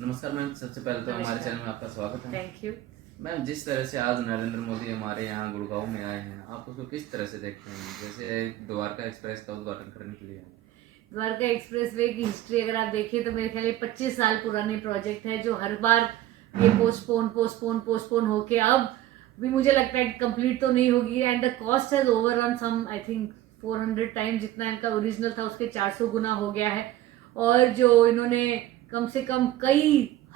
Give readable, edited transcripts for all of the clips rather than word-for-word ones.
नमस्कार मैम, सबसे पहले तो हमारे चैनल में आपका स्वागत है। Thank you. मैम, जिस तरह से आज नरेंद्र मोदी हमारे यहाँ गुड़गांव में आए हैं, आप उसको किस तरह से देखते हैं? जैसे द्वारका एक्सप्रेस का उद्घाटन करने के लिए आए। द्वारका एक्सप्रेस वे की हिस्ट्री अगर आप देखें तो मेरे ख्याल 25 साल पुरानी प्रोजेक्ट है, जो हर बार ये पोस्टपोन होके अब भी मुझे लगता है कि कंप्लीट तो नहीं होगी। And the cost has overrun some I think 400 time, जितना इनका ओरिजिनल था उसके 400 गुना हो गया है। और जो इन्होंने कम से कम कई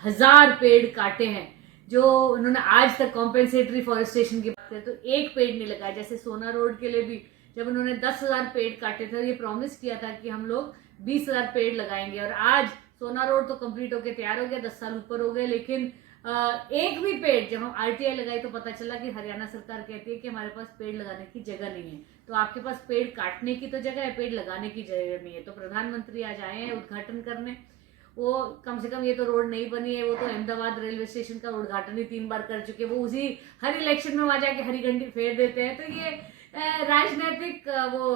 हजार पेड़ काटे हैं, जो इन्होंने आज तक कॉम्पेंसेटरी फॉरेस्टेशन की बात करें तो एक पेड़ नहीं लगाया। जैसे सोना रोड के लिए भी जब उन्होंने 10,000 पेड़ काटे थे, ये प्रॉमिस किया था कि हम लोग 20,000 पेड़ लगाएंगे, और आज सोना रोड तो कंप्लीट होके तैयार हो गया, 10 साल ऊपर हो गए, लेकिन एक भी पेड़ जब हम आरटीआई लगाई तो पता चला कि हरियाणा सरकार कहती है कि हमारे पास पेड़ लगाने की जगह नहीं है। तो आपके पास पेड़ काटने की तो जगह है, पेड़ लगाने की जगह नहीं है। तो प्रधानमंत्री आज आए हैं उद्घाटन करने। वो कम से कम ये तो रोड नहीं बनी है, वो तो अहमदाबाद रेलवे स्टेशन का उद्घाटन ही 3 बार कर चुके हैं। वो उसी हर इलेक्शन में वहां जाके हरी घंटी फेर देते हैं। तो ये राजनीतिक वो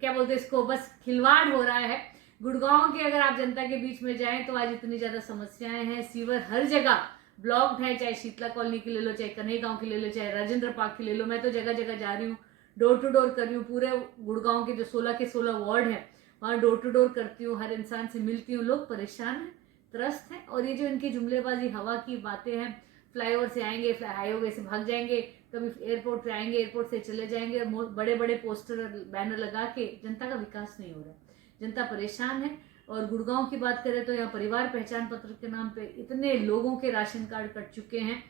क्या बोलते हैं इसको, बस खिलवाड़ हो रहा है। गुड़गांव के अगर आप जनता के बीच में जाएं तो आज इतनी ज्यादा समस्याएं हैं, सीवर हर जगह ब्लॉक्ड है, चाहे शीतला कॉलोनी की ले लो, चाहे कन्हई गांव की ले लो, चाहे राजेंद्र पार्क की ले लो। मैं तो जगह जगह जा रही हूँ, डोर टू डोर कर रही हूँ। पूरे गुड़गांव के जो 16 के 16 वार्ड है वहां डोर टू डोर करती हूँ, हर इंसान से मिलती हूँ। लोग परेशान हैं, त्रस्त हैं। और ये जो इनकी जुमलेबाजी हवा की बातें हैं, फ्लाईओवर से आएंगे, हाईवे से भाग जाएंगे, कभी एयरपोर्ट पे आएंगे, एयरपोर्ट से चले जाएंगे, और बड़े बड़े पोस्टर बैनर लगा के जनता का विकास नहीं हो रहा, जनता परेशान है। और गुड़गांव की बात करें तो यहाँ परिवार पहचान पत्र के नाम पे इतने लोगों के राशन कार्ड कट चुके हैं।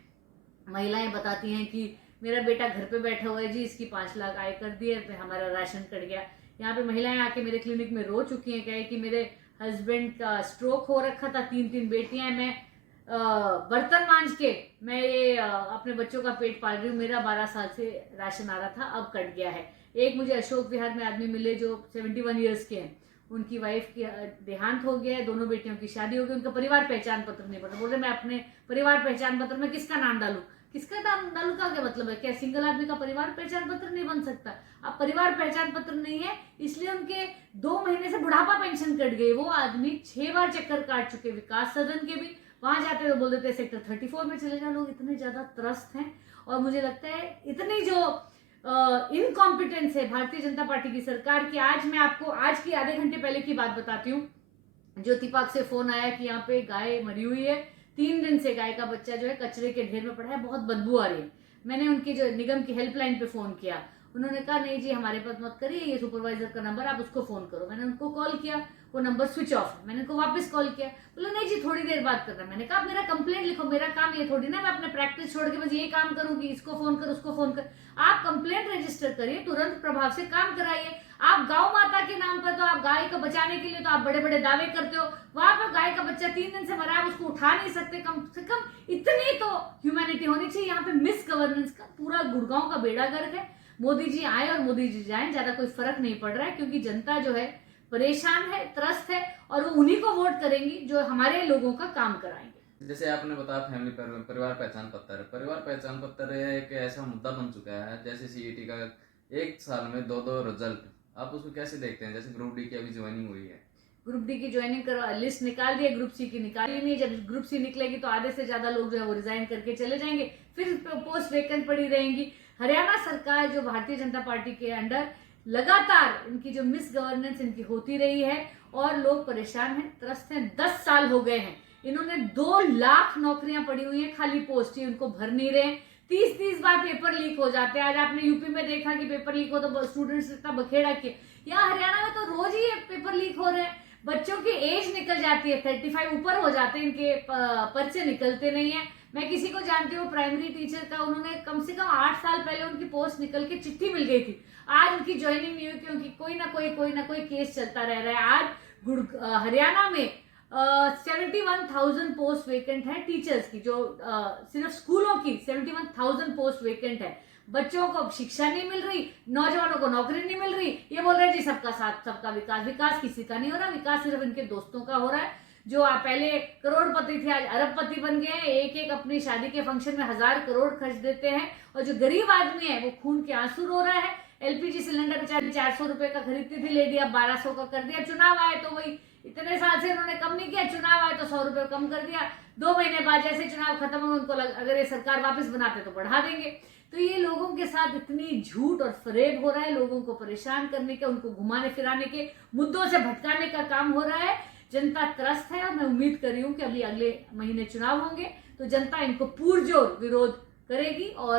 महिलाएं बताती हैं कि मेरा बेटा घर पे बैठा हुआ है जी, इसकी 5 लाख आय कर दी है, हमारा राशन कट गया। यहाँ पे महिलाएं आके मेरे क्लिनिक में रो चुकी हैं, कहे कि मेरे हस्बैंड का स्ट्रोक हो रखा था, 3 बेटियां हैं, मैं बर्तन मांज के मैं ये अपने बच्चों का पेट पाल रही हूँ, मेरा 12 साल से राशन आ रहा था, अब कट गया है। एक मुझे अशोक विहार में आदमी मिले जो 71 ईयर्स के हैं, उनकी वाइफ की देहांत हो गया है, 2 बेटियों की शादी हो गई, उनका परिवार पहचान पत्र नहीं बना। बोल रहे मैं अपने परिवार पहचान पत्र में किसका नाम डालू, किसका नाम डालू का क्या मतलब है? क्या सिंगल आदमी का परिवार पहचान पत्र नहीं बन सकता? अब परिवार पहचान पत्र नहीं है, इसलिए उनके 2 महीने से बुढ़ापा पेंशन कट गई। वो आदमी 6 बार चक्कर काट चुके विकास सदन के भी, वहां जाते तो बोल देते सेक्टर 34 में चले जाओ। लोग इतने ज्यादा त्रस्त हैं, और मुझे लगता है इतनी जो इनकॉम्पिटेंस है भारतीय जनता पार्टी की सरकार की। आज मैं आपको आज की आधे घंटे पहले की बात बताती हूँ। ज्योतिपाक से फोन आया कि यहाँ पे गाय मरी हुई है, 3 दिन से गाय का बच्चा जो है कचरे के ढेर में पड़ा है, बहुत बदबू आ रही है। मैंने उनकी जो निगम की हेल्पलाइन पे फोन किया, उन्होंने कहा नहीं जी हमारे पास मत करिए, ये सुपरवाइजर का नंबर, आप उसको फोन करो। मैंने उनको कॉल किया, वो नंबर स्विच ऑफ है। मैंने उनको वापस कॉल किया, बोला नहीं जी थोड़ी देर बात करना। मैंने कहा मेरा कंप्लेंट लिखो, मेरा काम ये थोड़ी ना मैं अपने प्रैक्टिस छोड़ के बस यही काम करूंगी, इसको फोन कर उसको फोन कर। आप कंप्लेंट रजिस्टर करिए, तुरंत प्रभाव से काम कराइए। आप गौ माता के नाम पर तो आप गाय को बचाने के लिए तो आप बड़े बड़े दावे करते हो, वहां पर गाय का बच्चा 3 दिन से मरा है, उसको उठा नहीं सकते। कम से कम इतनी तो ह्यूमैनिटी होनी चाहिए। यहाँ पे मिस गवर्नेंस का पूरा गुड़गांव का बेड़ा गर्क है। मोदी जी आए और मोदी जी जाए, ज्यादा कोई फर्क नहीं पड़ रहा है, क्योंकि जनता जो है परेशान है, त्रस्त है, और वो उन्हीं को वोट करेंगी जो हमारे लोगों का काम कराएंगे। जैसे आपने बताया फैमिली परिवार पहचान पत्र एक ऐसा मुद्दा बन चुका है, जैसे सीईटी का 1 साल में 2 रिजल्ट, आप उसको कैसे देखते हैं? जैसे ग्रुप डी की अभी ज्वाइनिंग हुई है, ग्रुप डी की ज्वाइनिंग करो, लिस्ट निकाल दी है, ग्रुप सी की निकाली नहीं। जब ग्रुप सी निकलेगी तो आधे से ज्यादा लोग जो है वो रिजाइन करके चले जाएंगे, फिर पोस्ट वेकेंट पड़ी रहेंगी। हरियाणा सरकार जो भारतीय जनता पार्टी के अंडर लगातार इनकी जो मिस गवर्नेंस इनकी होती रही है, और लोग परेशान हैं, त्रस्त हैं। 10 साल हो गए हैं, इन्होंने 2 लाख नौकरियां पड़ी हुई हैं, खाली पोस्ट ही उनको भर नहीं रहे। 30 बार पेपर लीक हो जाते हैं। आज आपने यूपी में देखा कि पेपर लीक हो तो स्टूडेंट्स इतना बखेड़ा किया। यहाँ हरियाणा में तो रोज ही पेपर लीक हो रहे हैं। बच्चों की एज निकल जाती है, 35 ऊपर हो जाते हैं, इनके पर्चे निकलते नहीं है। मैं किसी को जानती हूँ प्राइमरी टीचर का, उन्होंने कम से कम 8 साल पहले उनकी पोस्ट निकल के चिट्ठी मिल गई थी, आज उनकी ज्वाइनिंग नहीं हुई, क्योंकि कोई ना कोई केस चलता रह रहा है। आज हरियाणा में 71,000 पोस्ट वेकेंट है टीचर्स की, जो सिर्फ स्कूलों की 71,000 पोस्ट वेकेंट है। बच्चों को शिक्षा नहीं मिल रही, नौजवानों को नौकरी नहीं मिल रही। ये बोल रहे हैं जी सबका साथ सबका विकास। विकास किसी का नहीं हो रहा, विकास सिर्फ इनके दोस्तों का हो रहा है। जो पहले करोड़पति थे आज अरबपति बन गए हैं, एक अपनी शादी के फंक्शन में 1000 करोड़ खर्च देते हैं, और जो गरीब आदमी है वो खून के आंसू रो रहा है। एलपीजी सिलेंडर बेचारी 400 रुपए का खरीदती थी, ले दिया 1200 का कर दिया। चुनाव आए तो वही इतने साल से इन्होंने कम नहीं किया, चुनाव आए तो 100 रुपए कम कर दिया, 2 महीने बाद जैसे चुनाव खत्म हो उनको अगर ये सरकार वापस बनाते तो बढ़ा देंगे। तो ये लोगों के साथ इतनी झूठ और फरेब हो रहा है, लोगों को परेशान करने के, उनको घुमाने फिराने के, मुद्दों से भटकाने का काम हो रहा है। जनता त्रस्त है और मैं उम्मीद कर रही हूँ कि अभी अगले महीने चुनाव होंगे तो जनता इनको पुरजोर विरोध करेगी और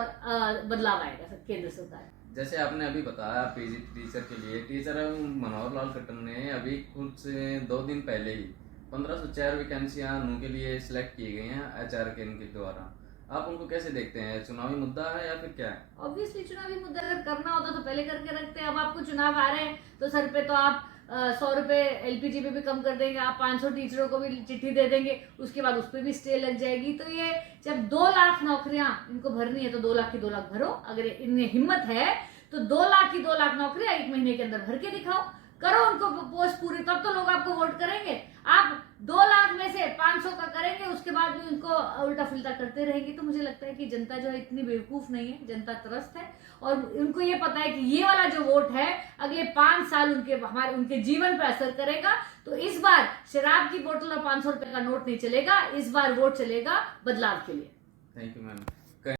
बदलाव आएगा केंद्र सरकार। जैसे आपने अभी बताया पीजी टीचर के लिए, टीचर मनोहर लाल खट्टर ने अभी कुछ 2 दिन पहले ही 1504 वैकेंसियां नू के लिए सिलेक्ट की गई हैं एचआर के इनके द्वारा। आप उनको कैसे देखते हैं? चुनावी मुद्दा है या फिर क्या है? ऑब्वियसली चुनावी मुद्दा अगर करना होता तो पहले करके रखते हैं। अब आपको चुनाव आ रहे हैं तो सर पे तो आप 100 रुपए एलपीजी पे भी कम कर देंगे, आप 500 टीचरों को भी चिट्ठी दे देंगे, उसके बाद उस पर भी स्टे लग जाएगी। तो ये जब 2 लाख नौकरियां इनको भरनी है तो 2 लाख की 2 लाख भरो। अगर इनमें हिम्मत है तो 2 लाख की 2 लाख नौकरियां 1 महीने के अंदर भर के दिखाओ, करो उनको पोस्ट पूरी, तब तो लोग आपको वोट करेंगे। आप 2 लाख में से 500 का करेंगे, उसके बाद भी उनको उल्टा फुल्टा करते रहेंगे। तो मुझे लगता है कि जनता जो है इतनी बेवकूफ नहीं है, जनता त्रस्त है और उनको ये पता है कि ये वाला जो वोट है अगले 5 साल उनके जीवन पर असर करेगा। तो इस बार शराब की बोतल और 500 रुपए का नोट नहीं चलेगा, इस बार वोट चलेगा बदलाव के लिए। Thank you ma'am.